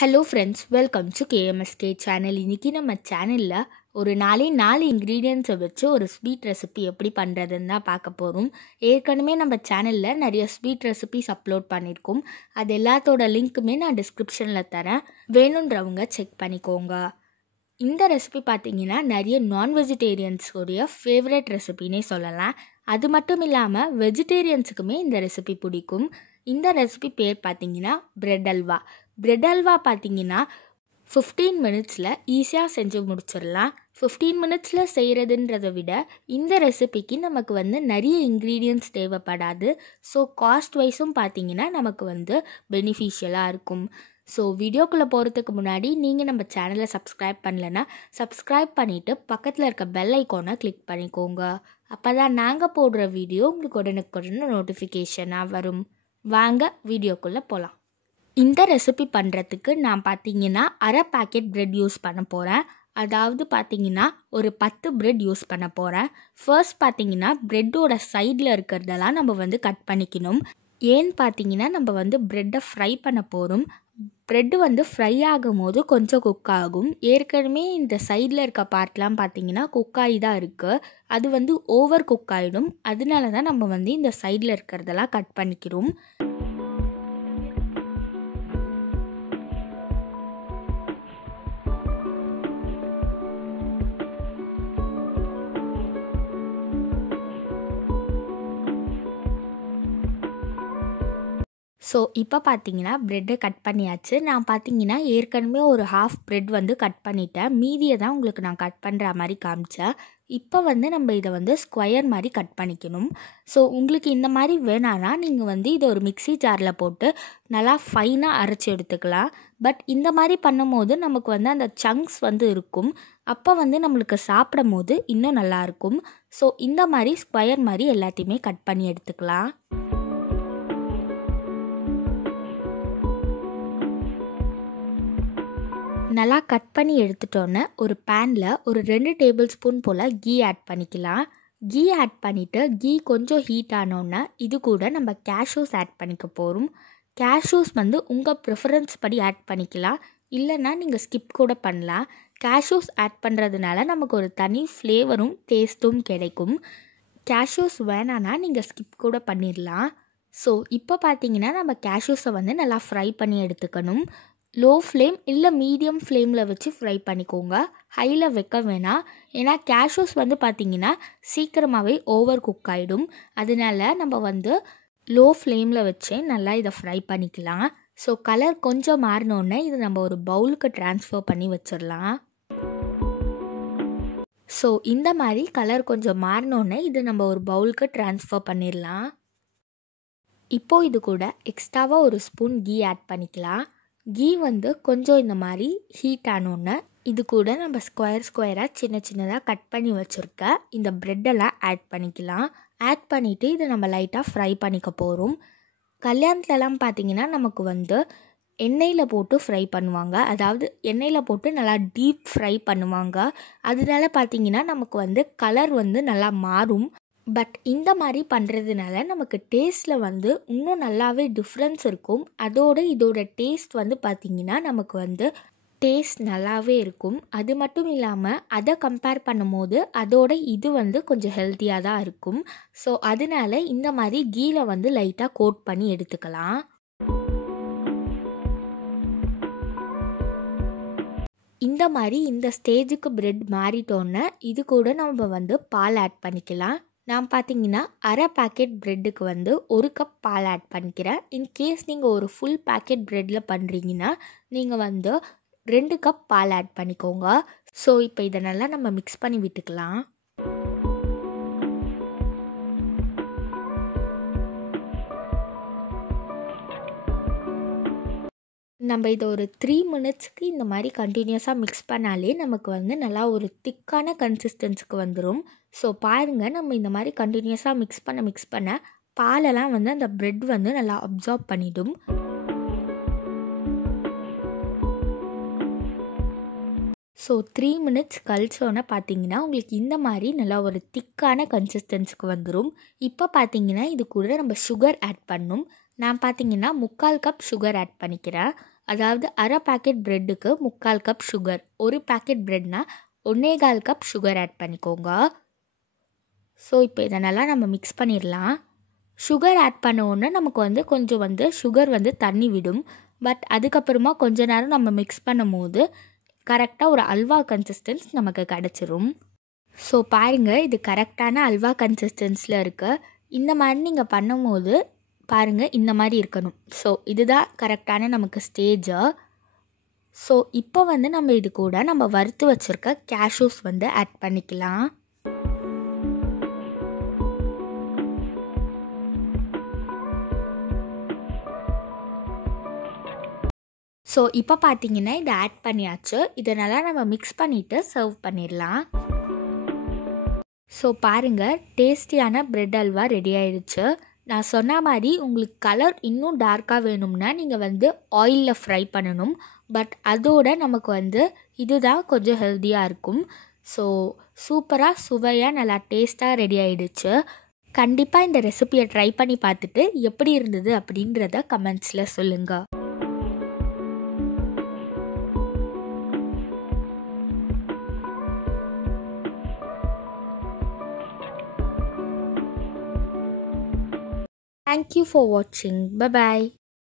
Hello friends, welcome to KMSK channel. இன்றைக்கி நம்ம சேனலில் ஒரு 4 இன்க்ரீடியன்ட்ஸை வச்சு ஒரு ஸ்வீட் ரெசிபி எப்படி பண்ணுறதுன்னு தான் பார்க்க போகிறோம். ஏற்கனவே நம்ம சேனலில் நிறைய ஸ்வீட் ரெசிபிஸ் அப்லோட் பண்ணியிருக்கோம். அது எல்லாத்தோட லிங்க்குமே நான் டிஸ்கிரிப்ஷனில் தரேன், வேணுன்றவங்க செக் பண்ணிக்கோங்க. இந்த ரெசிபி பார்த்திங்கன்னா நிறைய நான் வெஜிடேரியன்ஸோடைய ஃபேவரட் ரெசிபின்னே சொல்லலாம். அது மட்டும் இல்லாமல் வெஜிடேரியன்ஸுக்குமே இந்த ரெசிபி பிடிக்கும். இந்த ரெசிபி பேர் பார்த்திங்கன்னா பிரெட் அல்வா. பிரெட் அல்வா பார்த்திங்கன்னா 15 மினிட்ஸில் ஈஸியாக செஞ்சு முடிச்சிடலாம். 15 மினிட்ஸில் செய்கிறதுன்றதை விட இந்த ரெசிபிக்கு நமக்கு நிறைய இன்க்ரீடியன்ட்ஸ் தேவைப்படாது. ஸோ காஸ்ட் வைஸும் பார்த்திங்கன்னா நமக்கு பெனிஃபிஷியலாக இருக்கும். ஸோ வீடியோக்குள்ளே போகிறதுக்கு முன்னாடி நீங்கள் நம்ம சேனலை சப்ஸ்கிரைப் பண்ணலைன்னா சப்ஸ்கிரைப் பண்ணிவிட்டு பக்கத்தில் இருக்க பெல் ஐக்கானை கிளிக் பண்ணிக்கோங்க. அப்போ தான் நாங்கள் போடுற வீடியோ உங்களுக்கு உடனுக்குடனே நோட்டிஃபிகேஷனாக வரும். வாங்க வீடியோக்குள்ளே போகலாம். இந்த ரெசிபி பண்ணுறதுக்கு நான் பார்த்திங்கன்னா அரை பேக்கெட் ப்ரெட் யூஸ் பண்ண போகிறேன். அதாவது பார்த்திங்கன்னா ஒரு 10 ப்ரெட் யூஸ் பண்ண போகிறேன். ஃபர்ஸ்ட் பார்த்திங்கன்னா ப்ரெட்டோட சைடில் இருக்கிறதெல்லாம் நம்ம கட் பண்ணிக்கணும். ஏன்னு பார்த்திங்கன்னா நம்ம ப்ரெட்டை ஃப்ரை பண்ண போகிறோம். ப்ரெட்டு ஃப்ரை ஆகும் போது கொஞ்சம் குக் ஆகும். ஏற்கனவே இந்த சைடில் இருக்க பார்ட்லாம் பார்த்திங்கன்னா குக்காகி தான் இருக்குது. அது ஓவர் குக் ஆகிடும். அதனால தான் நம்ம இந்த சைடில் இருக்கிறதெல்லாம் கட் பண்ணிக்கிறோம். ஸோ இப்போ பார்த்திங்கன்னா ப்ரெட்டை கட் பண்ணியாச்சு. நான் பார்த்திங்கன்னா ஏற்கனவே ஒரு ஹாஃப் ப்ரெட் கட் பண்ணிட்டேன். மீதியை தான் உங்களுக்கு நான் கட் பண்ணுற மாதிரி காமிச்சேன். இப்போ நம்ம இதை ஸ்கொயர் மாதிரி கட் பண்ணிக்கணும். ஸோ உங்களுக்கு இந்த மாதிரி வேணான்னா நீங்கள் இதை ஒரு மிக்ஸி ஜாரில் போட்டு நல்லா ஃபைனாக அரைச்சி எடுத்துக்கலாம். பட் இந்த மாதிரி பண்ணும் போது நமக்கு அந்த சங்க்ஸ் இருக்கும். அப்போ நம்மளுக்கு சாப்பிடும் போது இன்னும் நல்லாயிருக்கும். ஸோ இந்த மாதிரி ஸ்கொயர் மாதிரி எல்லாத்தையுமே கட் பண்ணி எடுத்துக்கலாம். நல்லா கட் பண்ணி எடுத்துட்டோன்னே ஒரு பேனில் ஒரு 2 டேபிள் ஸ்பூன் போல் கீ ஆட் பண்ணிக்கலாம். கீ ஆட் பண்ணிவிட்டு கீ கொஞ்சம் ஹீட் ஆனோன்னே இது கூட நம்ம கேஷ்யூஸ் ஆட் பண்ணிக்க போகிறோம். கேஷ்யூஸ் உங்கள் ப்ரிஃபரன்ஸ் படி ஆட் பண்ணிக்கலாம், இல்லைன்னா நீங்கள் ஸ்கிப் கூட பண்ணலாம். கேஷ்யூஸ் ஆட் பண்ணுறதுனால நமக்கு ஒரு தனி ஃப்ளேவரும் டேஸ்ட்டும் கிடைக்கும். கேஷ்யூஸ் வேணான்னா நீங்கள் ஸ்கிப் கூட பண்ணிடலாம். ஸோ இப்போ பார்த்திங்கன்னா நம்ம கேஷ்யூஸை நல்லா ஃப்ரை பண்ணி எடுத்துக்கணும். லோ ஃப்ளேம் இல்லை மீடியம் ஃப்ளேமில் வச்சு ஃப்ரை பண்ணிக்கோங்க. ஹையில் வைக்க வேணாம். ஏன்னா கேஷ்யூஸ் பார்த்திங்கன்னா சீக்கிரமாகவே ஓவர் குக் ஆகிடும். அதனால நம்ம லோ ஃப்ளேமில் வச்சு நல்லா இதை ஃப்ரை பண்ணிக்கலாம். ஸோ கலர் கொஞ்சம் மாறினோன்னே இது நம்ம ஒரு பவுலுக்கு ட்ரான்ஸ்ஃபர் பண்ணி வச்சிடலாம். ஸோ இந்த மாதிரி கலர் கொஞ்சம் மாறினோன்னே இது நம்ம ஒரு பவுலுக்கு ட்ரான்ஸ்ஃபர் பண்ணிடலாம். இப்போது இது கூட எக்ஸ்ட்ராவாக ஒரு ஸ்பூன் கீ ஆட் பண்ணிக்கலாம். கீ கொஞ்சம் இந்த மாதிரி ஹீட் ஆனோன்னே இது கூட நம்ம ஸ்கொயராக சின்னதாக கட் பண்ணி வச்சுருக்க இந்த ப்ரெட்டெல்லாம் ஆட் பண்ணிக்கலாம். ஆட் பண்ணிவிட்டு இதை நம்ம லைட்டாக ஃப்ரை பண்ணிக்க போகிறோம். கல்யாணத்துலலாம் பார்த்திங்கன்னா நமக்கு எண்ணெயில் போட்டு ஃப்ரை பண்ணுவாங்க. அதாவது எண்ணெயில் போட்டு நல்லா டீப் ஃப்ரை பண்ணுவாங்க. அதனால பார்த்திங்கன்னா நமக்கு கலர் நல்லா மாறும். பட் இந்த மாதிரி பண்ணுறதுனால நமக்கு டேஸ்ட்டில் இன்னும் நல்லாவே டிஃப்ரென்ஸ் இருக்கும். இதோட டேஸ்ட் பார்த்திங்கன்னா நமக்கு டேஸ்ட் நல்லாவே இருக்கும். அது மட்டும் இல்லாமல் அதை கம்பேர் பண்ணும்போது அதோட இது கொஞ்சம் ஹெல்த்தியாக தான் இருக்கும். ஸோ அதனால இந்த மாதிரி கீழே லைட்டாக கோட் பண்ணி எடுத்துக்கலாம். இந்த மாதிரி இந்த ஸ்டேஜுக்கு ப்ரெட் மாறிட்டோன்னே இது கூட நம்ம பால் ஆட் பண்ணிக்கலாம். நான் பார்த்திங்கன்னா அரை பேக்கெட் ப்ரெட்டுக்கு 1 கப் பால் ஆட் பண்ணிக்கிறேன். இன்கேஸ் நீங்கள் ஒரு ஃபுல் பேக்கெட் ப்ரெட்டில் பண்ணுறீங்கன்னா நீங்கள் 2 கப் பால் ஆட் பண்ணிக்கோங்க. ஸோ இப்போ இதை நல்லா நம்ம மிக்ஸ் பண்ணி விட்டுக்கலாம். நம்ம இதை ஒரு 3 மினிட்ஸ்க்கு இந்த மாதிரி கண்டினியூஸாக மிக்ஸ் பண்ணாலே நமக்கு நல்லா ஒரு திக்கான கன்சிஸ்டன்ஸுக்கு வந்துடும். ஸோ பாருங்கள், நம்ம இந்த மாதிரி கண்டினியூஸாக மிக்ஸ் பண்ண பாலெல்லாம் அந்த ப்ரெட் நல்லா அப்சார்ப் பண்ணிடும். ஸோ 3 மினிட்ஸ் கழிச்சோன்னே பார்த்திங்கன்னா உங்களுக்கு இந்த மாதிரி நல்லா ஒரு திக்கான கன்சிஸ்டன்ஸுக்கு வந்துடும். இப்போ பார்த்திங்கன்னா இது கூட நம்ம சுகர் ஆட் பண்ணணும். நான் பார்த்திங்கன்னா 3/4 கப் சுகர் ஆட் பண்ணிக்கிறேன். அதாவது அரை பேக்கெட் ப்ரெட்டுக்கு 3/4 கப் சுகர். ஒரு பேக்கெட் ப்ரெட்னா 1/4 கப் சுகர் ஆட் பண்ணிக்கோங்க. ஸோ இப்போ இதை நல்லா நம்ம மிக்ஸ் பண்ணிடலாம். சுகர் ஆட் பண்ண உடனே நமக்கு கொஞ்சம் சுகர் தண்ணி விடும். பட் அதுக்கப்புறமா கொஞ்ச நேரம் நம்ம மிக்ஸ் பண்ணும் போது கரெக்டாக ஒரு அல்வா கன்சிஸ்டன்ஸ் நமக்கு கிடச்சிரும். ஸோ பாருங்கள், இது கரெக்டான அல்வா கன்சிஸ்டன்ஸில் இருக்குது. இந்த மாதிரி நீங்கள் பண்ணும்போது பாருங்கள், இந்த மாதிரி இருக்கணும். ஸோ இதுதான் கரெக்டான நமக்கு ஸ்டேஜு. ஸோ இப்போ நம்ம இது கூட நம்ம வறுத்து வச்சுருக்க கேஷ்யூஸ் ஆட் பண்ணிக்கலாம். ஸோ இப்போ பார்த்தீங்கன்னா இதை ஆட் பண்ணியாச்சு. இதை நல்லா நம்ம மிக்ஸ் பண்ணிவிட்டு சர்வ் பண்ணிடலாம். ஸோ பாருங்கள், டேஸ்டியான ப்ரெட் அல்வா ரெடி ஆயிடுச்சு. நான் சொன்ன மாதிரி உங்களுக்கு கலர் இன்னும் டார்க்காக வேணும்னா நீங்கள் ஆயிலில் ஃப்ரை பண்ணணும். பட் அதோட நமக்கு இதுதான் கொஞ்சம் ஹெல்த்தியாக இருக்கும். ஸோ சூப்பராக சுவையாக நல்லா டேஸ்ட்டாக ரெடி ஆயிடுச்சு. கண்டிப்பாக இந்த ரெசிபியை ட்ரை பண்ணி பார்த்துட்டு எப்படி இருந்தது அப்படின்றத கமெண்ட்ஸில் சொல்லுங்கள். Thank you for watching. Bye bye.